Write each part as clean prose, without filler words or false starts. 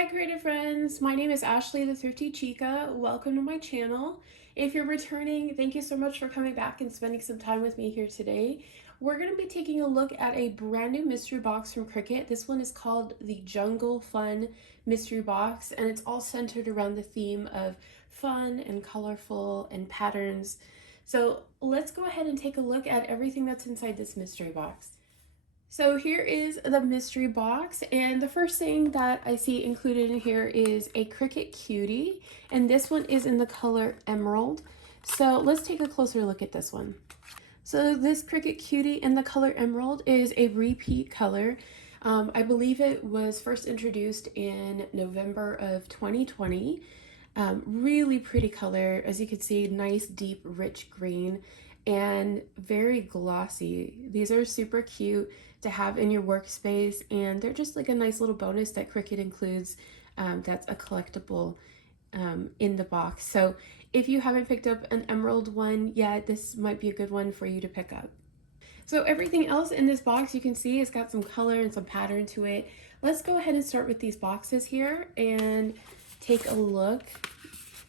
Hi creative friends, my name is Ashley the Thrifty Chica. Welcome to my channel. If you're returning, thank you so much for coming back and spending some time with me here today. We're going to be taking a look at a brand new mystery box from Cricut. This one is called the Jungle Fun Mystery Box, and it's all centered around the theme of fun and colorful and patterns. So let's go ahead and take a look at everything that's inside this mystery box. So here is the mystery box, and the first thing that I see included in here is a Cricut Cutie, and this one is in the color Emerald. So let's take a closer look at this one. So this Cricut Cutie in the color Emerald is a repeat color. I believe it was first introduced in November of 2020. Really pretty color, as you can see, nice deep rich green and very glossy. These are super cute to have in your workspace, and they're just like a nice little bonus that Cricut includes that's a collectible in the box. So if you haven't picked up an emerald one yet, this might be a good one for you to pick up. So everything else in this box, you can see it's got some color and some pattern to it. Let's go ahead and start with these boxes here and take a look.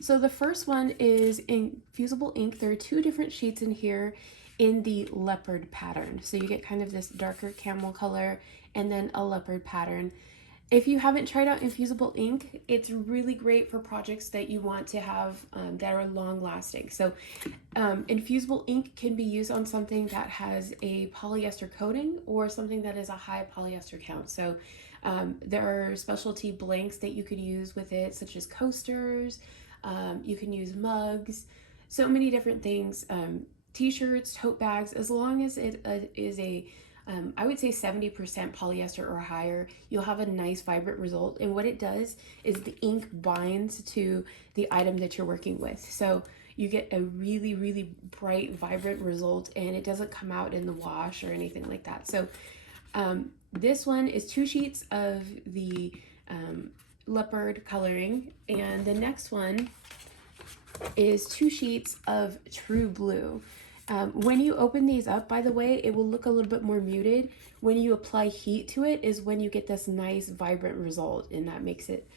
So the first one is Infusible Ink. There are two different sheets in here in the leopard pattern. So you get kind of this darker camel color and then a leopard pattern. If you haven't tried out Infusible Ink, it's really great for projects that you want to have that are long lasting. So Infusible Ink can be used on something that has a polyester coating or something that is a high polyester count. So there are specialty blanks that you could use with it, such as coasters. You can use mugs, so many different things, t-shirts, tote bags. As long as it is a I would say 70% polyester or higher, you'll have a nice vibrant result. And what it does is the ink binds to the item that you're working with, so you get a really bright, vibrant result, and it doesn't come out in the wash or anything like that. So this one is 2 sheets of the leopard coloring, and the next one is 2 sheets of true blue. When you open these up, by the way, it will look a little bit more muted. When you apply heat to it is when you get this nice vibrant result, and that makes it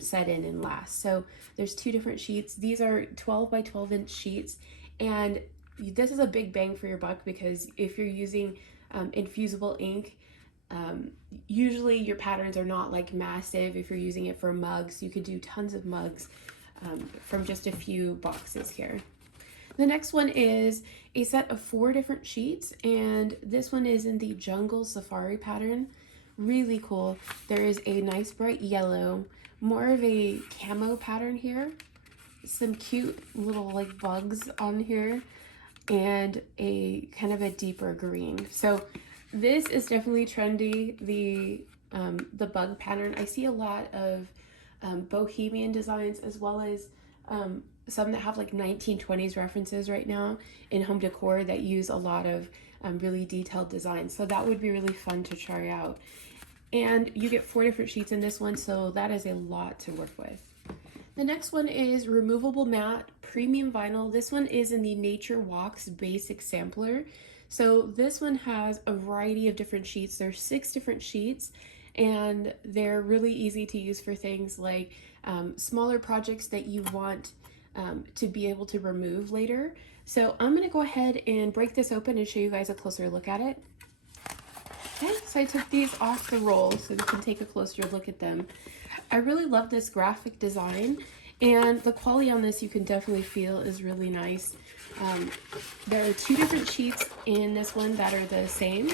set in and last. So there's 2 different sheets. These are 12 by 12 inch sheets, and this is a big bang for your buck, because if you're using Infusible Ink, usually your patterns are not like massive. If you're using it for mugs, you could do tons of mugs from just a few boxes here. The next one is a set of 4 different sheets, and this one is in the Jungle Safari pattern. Really cool. There is a nice bright yellow, more of a camo pattern here, some cute little like bugs on here, and a kind of a deeper green. So this is definitely trendy, the bug pattern. I see a lot of bohemian designs, as well as some that have like 1920s references right now in home decor that use a lot of really detailed designs. So that would be really fun to try out. And you get 4 different sheets in this one, so that is a lot to work with. The next one is Removable Matte Premium Vinyl. This one is in the Nature Walks Basic Sampler. So this one has a variety of different sheets. There's 6 different sheets, and they're really easy to use for things like smaller projects that you want to be able to remove later. So I'm going to go ahead and break this open and show you guys a closer look at it. Okay, so I took these off the roll so we can take a closer look at them. I really love this graphic design, and the quality on this you can definitely feel is really nice. There are 2 different sheets in this one that are the same.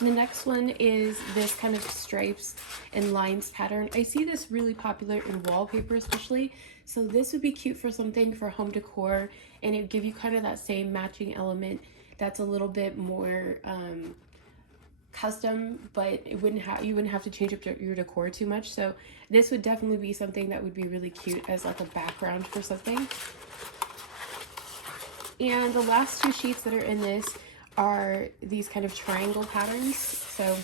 The next one is this kind of stripes and lines pattern. I see this really popular in wallpaper especially, so this would be cute for something for home decor, and it would give you kind of that same matching element that's a little bit more custom, but you wouldn't have to change up your decor too much. So this would definitely be something that would be really cute as like a background for something. And the last 2 sheets that are in this are these kind of triangle patterns. So,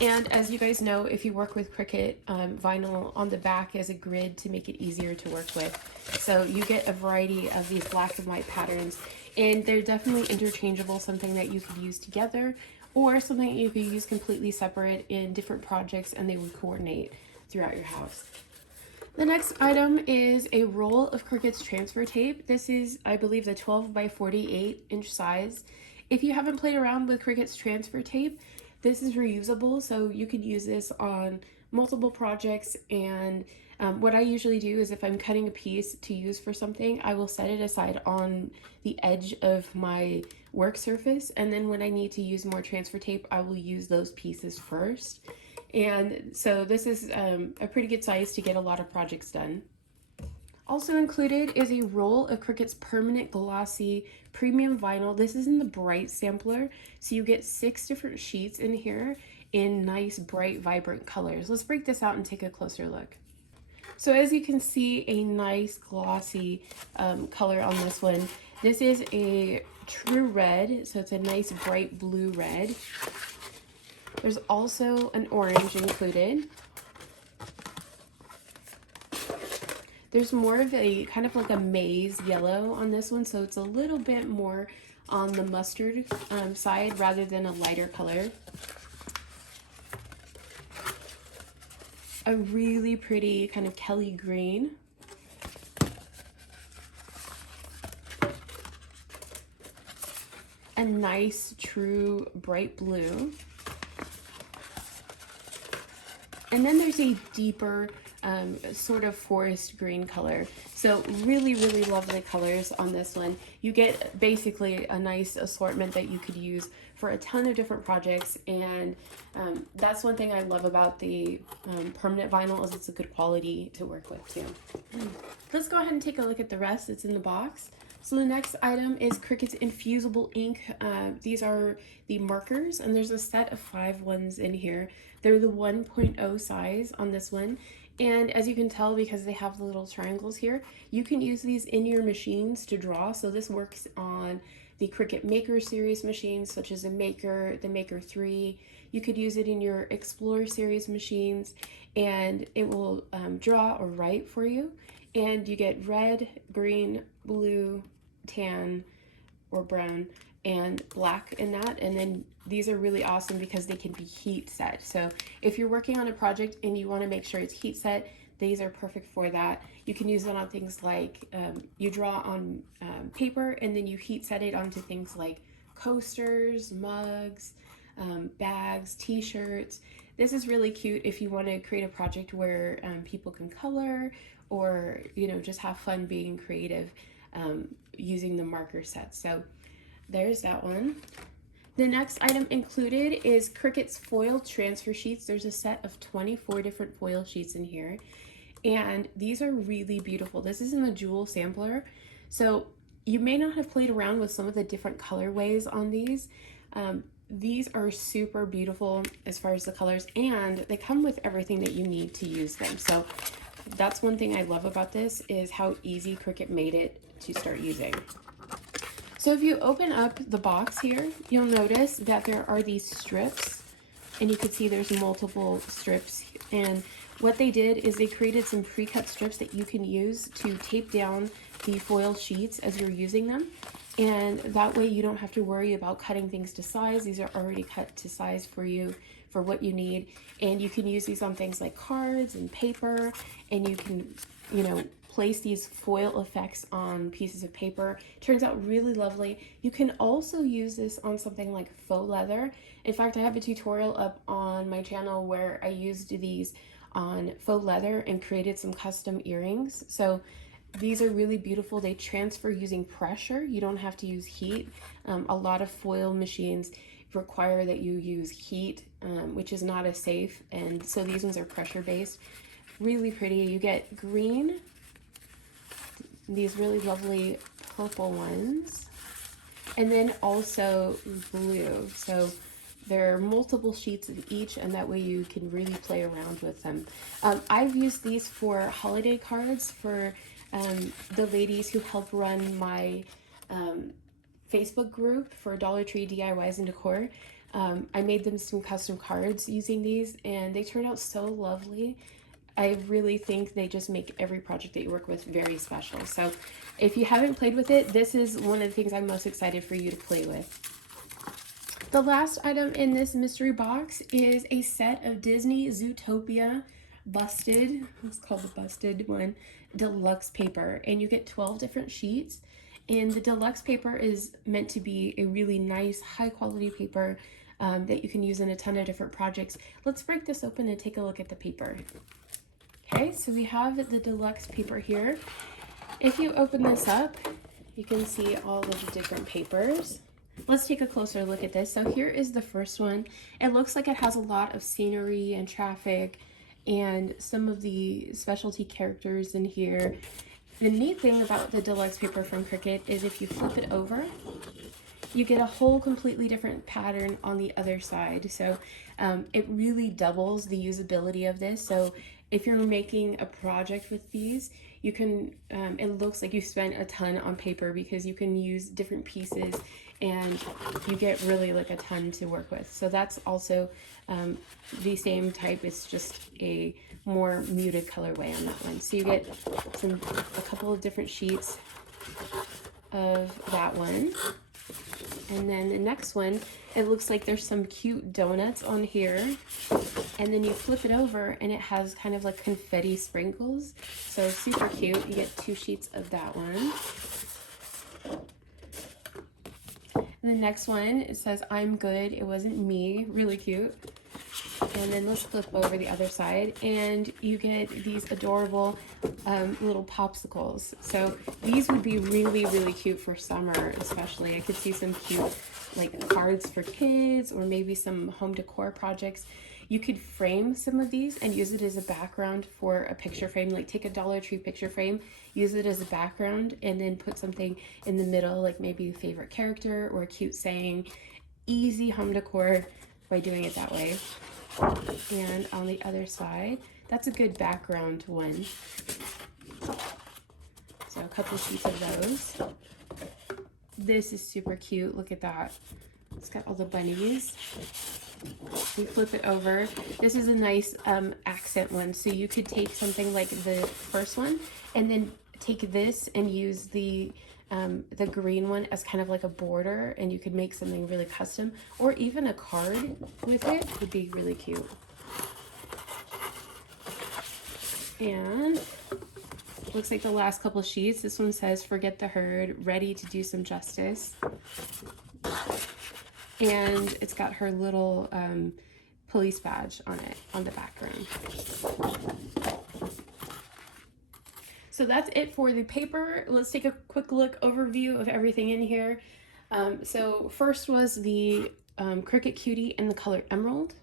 and as you guys know, if you work with Cricut, vinyl on the back is a grid to make it easier to work with. So you get a variety of these black and white patterns, and they're definitely interchangeable, something that you could use together, or something that you could use completely separate in different projects and they would coordinate throughout your house. The next item is a roll of Cricut's transfer tape. This is, I believe, the 12 by 48 inch size. If you haven't played around with Cricut's transfer tape, this is reusable, so you could use this on multiple projects. And what I usually do is if I'm cutting a piece to use for something, I will set it aside on the edge of my work surface, and then when I need to use more transfer tape, I will use those pieces first. And so this is a pretty good size to get a lot of projects done. Also included is a roll of Cricut's permanent glossy premium vinyl. This is in the bright sampler, so you get 6 different sheets in here in nice bright vibrant colors. Let's break this out and take a closer look. So as you can see, a nice glossy color on this one. This is a true red, so it's a nice bright blue red. There's also an orange included. There's more of a kind of like a maize yellow on this one, so it's a little bit more on the mustard side rather than a lighter color. A really pretty kind of Kelly green. A nice true bright blue. And then there's a deeper sort of forest green color. So really, really lovely colors on this one. You get basically a nice assortment that you could use for a ton of different projects. And that's one thing I love about the permanent vinyl is it's a good quality to work with too. Let's go ahead and take a look at the rest that's in the box. So the next item is Cricut's Infusible Ink. These are the markers, and there's a set of 5 ones in here. They're the 1.0 size on this one. And as you can tell, because they have the little triangles here, you can use these in your machines to draw. So this works on the Cricut Maker series machines, such as the Maker 3. You could use it in your Explorer series machines, and it will draw or write for you. And you get red, green, blue, tan, or brown, and black in that. And then these are really awesome because they can be heat set. So if you're working on a project and you want to make sure it's heat set, these are perfect for that. You can use them on things like you draw on paper, and then you heat set it onto things like coasters, mugs, bags, t-shirts. This is really cute if you want to create a project where people can color, or just have fun being creative using the marker set. So there's that one. The next item included is Cricut's foil transfer sheets. There's a set of 24 different foil sheets in here, and these are really beautiful. This is in the jewel sampler, so you may not have played around with some of the different colorways on these. These are super beautiful as far as the colors, and they come with everything that you need to use them. So that's one thing I love about this, is how easy Cricut made it to start using. So if you open up the box here, you'll notice that there are these strips, and you can see there's multiple strips. And what they did is they created some pre-cut strips that you can use to tape down the foil sheets as you're using them. And that way you don't have to worry about cutting things to size. These are already cut to size for you, for what you need. And you can use these on things like cards and paper, and you can, place these foil effects on pieces of paper. Turns out really lovely. You can also use this on something like faux leather. In fact, I have a tutorial up on my channel where I used these on faux leather and created some custom earrings. So these are really beautiful. They transfer using pressure. You don't have to use heat. A lot of foil machines require that you use heat, which is not as safe. And so these ones are pressure based. Really pretty. You get green, these really lovely purple ones, and then also blue. So there are multiple sheets of each, and that way you can really play around with them. I've used these for holiday cards for the ladies who help run my Facebook group for Dollar Tree DIYs and Decor. I made them some custom cards using these, and they turned out so lovely. I really think they just make every project that you work with very special. So if you haven't played with it, this is one of the things I'm most excited for you to play with. The last item in this mystery box is a set of Disney Zootopia busted, it's called the busted one, deluxe paper, and you get 12 different sheets. And the deluxe paper is meant to be a really nice, high quality paper that you can use in a ton of different projects. Let's break this open and take a look at the paper. Okay, so we have the deluxe paper here. If you open this up, you can see all of the different papers. Let's take a closer look at this. So here is the first one. It looks like it has a lot of scenery and traffic and some of the specialty characters in here. The neat thing about the deluxe paper from Cricut is if you flip it over, you get a whole completely different pattern on the other side. So it really doubles the usability of this. So if you're making a project with these, you can, it looks like you spent a ton on paper because you can use different pieces and you get really like a ton to work with. So that's also the same type. It's just a more muted colorway on that one. So you get a couple of different sheets of that one. And then the next one, it looks like there's some cute donuts on here. And then you flip it over and it has kind of like confetti sprinkles. So super cute. You get 2 sheets of that one. And the next one, it says, "I'm good, it wasn't me." Really cute. And then let's flip over the other side and you get these adorable little popsicles. So these would be really, really cute for summer, especially. I could see some cute like cards for kids or maybe some home decor projects. You could frame some of these and use it as a background for a picture frame, like take a Dollar Tree picture frame, use it as a background, and then put something in the middle, like maybe a favorite character or a cute saying. Easy home decor by doing it that way. And on the other side, that's a good background one. So a couple sheets of those. This is super cute. Look at that. It's got all the bunnies. We flip it over. This is a nice accent one. So you could take something like the first one and then take this and use the green one as kind of like a border, and you could make something really custom, or even a card with it would be really cute. And looks like the last couple sheets. This one says, "Forget the herd, ready to do some justice." And it's got her little police badge on it, on the background. So that's it for the paper. Let's take a quick look overview of everything in here. So first was the Cricut Cutie in the color Emerald.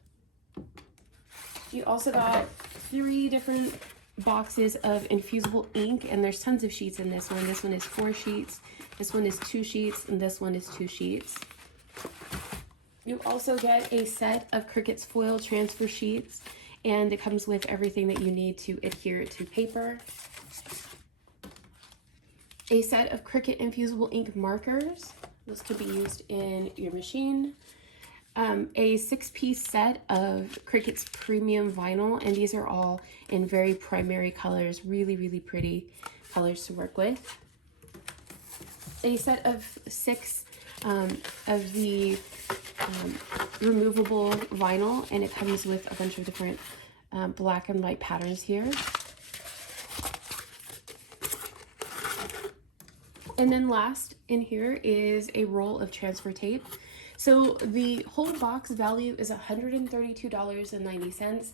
You also got 3 different boxes of Infusible Ink, and there's tons of sheets in this one. This one is 4 sheets, this one is 2 sheets, and this one is 2 sheets. You also get a set of Cricut's foil transfer sheets, and it comes with everything that you need to adhere it to paper. A set of Cricut Infusible Ink markers. This could be used in your machine. A 6-piece set of Cricut's premium vinyl, and these are all in very primary colors, really, really pretty colors to work with. A set of 6 of the removable vinyl, and it comes with a bunch of different black and white patterns here. And then last in here is a roll of transfer tape. So the whole box value is $132.90.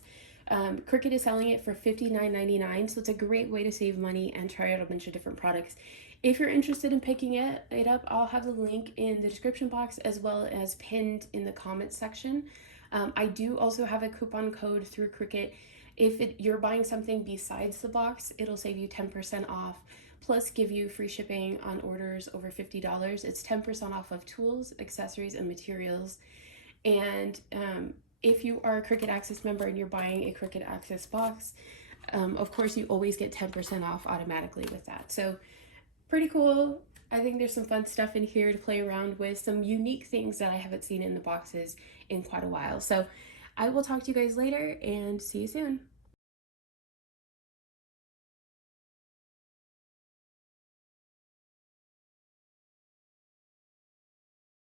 Cricut is selling it for $59.99, so it's a great way to save money and try out a bunch of different products. If you're interested in picking it up, I'll have the link in the description box as well as pinned in the comments section. I do also have a coupon code through Cricut. If you're buying something besides the box, it'll save you 10% off, plus give you free shipping on orders over $50. It's 10% off of tools, accessories, and materials. And if you are a Cricut Access member and you're buying a Cricut Access box, of course you always get 10% off automatically with that. So pretty cool. I think there's some fun stuff in here to play around with, some unique things that I haven't seen in the boxes in quite a while. So I will talk to you guys later and see you soon.